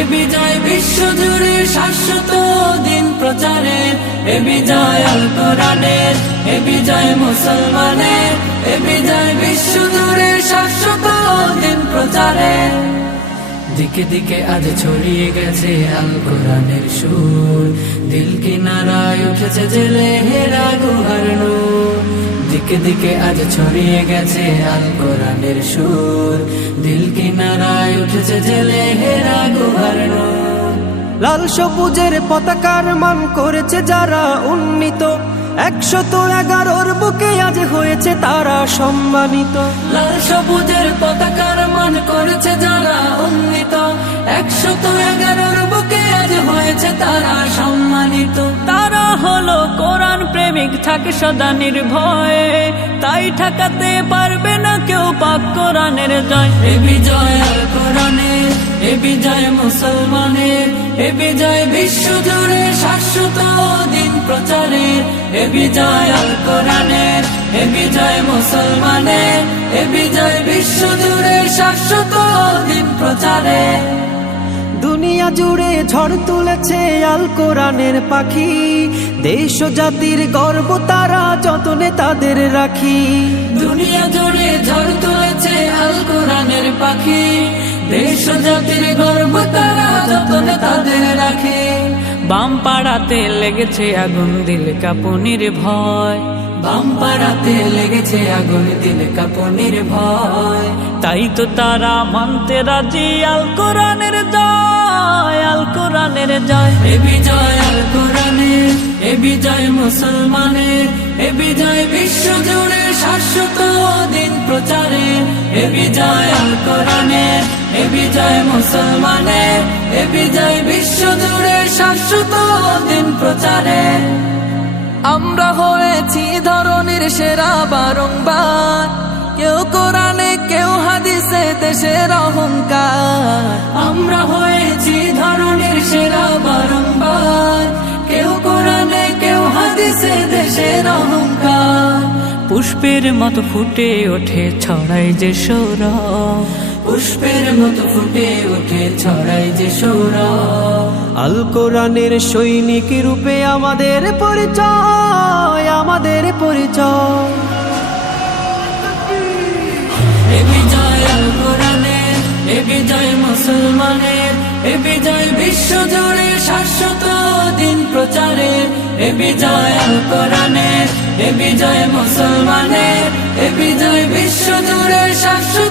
এ বিজয় বিশ্বজুড়ে শাশ্বত দিন প্রচারের, এ বিজয় আল কোরআনের, এ বিজয় মুসলমানের, এ বিজয় বিশ্বজুড়ে শাশ্বত দিন প্রচারের। দিকে দিকে আজ ছড়িয়ে গেছে আল কোরআনের সুর, দিল কিনারায় উঠেছে জেলে হেরা গুহার নূর। দিকে দিকে আজ ছড়িয়ে গেছে আল কোরআনের সুর, দিল কিনারায় উঠেছে জেলে হেরা গুহার নূর। লাল সবুজের পতাকার মান করেছে যারা উন্নীত, 111 বুকে আজ হয়েছে তারা সম্মানিত। লাল সবুজের পতাকার মান করেছে যারা উন্নীত, 111 বুকে আজ হয়েছে তারা সম্মানিত। তারা হলো কোরআন প্রেমিক, থাকে সদা নির্ভয়ে, তাই ঠেকাতে পারবে না কেউ পাক কোরআনের জয়। এ বিজয় আল কোরআনের, এ বিজয় মুসলমানের, এ বিজয় বিশ্বজুড়ে শাশ্বত দিন প্রচারের, এ বিজয় আল কোরআনের, এ বিজয় মুসলমানের, এ বিজয় বিশ্বজুড়ে শাশ্বত দিন প্রচারের। দুনিয়া জুড়ে ঝড় তুলেছে আল কোরআনের পাখি, দেশ ও জাতির গর্ব তারা যতনে তাদের রাখি। দুনিয়া জুড়ে ঝড় তুলেছে আল কোরআনের পাখি, দেশ ও জাতির গর্ব তারা যতনে তাদের রাখে। বাম পাড়াতে লেগেছে আগুন, দিল কাঁপুনির ভয়, বাম পাড়াতে লেগেছে আগুন, দিল কাঁপুনির ভয়। তাই তো তারা মানতে রাজি আল কোরআনের জয়, আল কোরআনের জয়। এ বিজয় আল কোরআনের, এ বিজয় মুসলমানের, এ বিজয় বিশ্বজুড়ে শাশ্বত দিন প্রচারের, এ বিজয় আল কোরআনের, এ বিজয় মুসলমানের, এ বিজয় বিশ্বজুড়ে শাশ্বত দিন প্রচারের। আমরা হয়েছি ধরনের সেরা বারংবার, কেউ কোরআনে কেউ হাদিসে দেশের অহংকার। আমরা হয়েছি ধরনের সেরা বারংবার, কেউ কোরআনে কেউ হাদিসে দেশের অহংকার। পুষ্পের মতো ফুটে ওঠে ছড়াই যে সৌরভ, পুষ্পের মতো ফুটে ওঠে ছড়াই যে সৌরভ। আল কোরআনের সৈনিক রূপে আমাদের পরিচয়, আমাদের পরিচয়। এ বিজয় আল কোরআনের, এ বিজয় মুসলমানের, এ বিজয় বিশ্বজুড়ে শাশ্বত দিন প্রচারের, এ বিজয় আল কোরআনের, এ বিজয় মুসলমানের, এ বিজয় বিশ্বজুড়ে শাশ্বত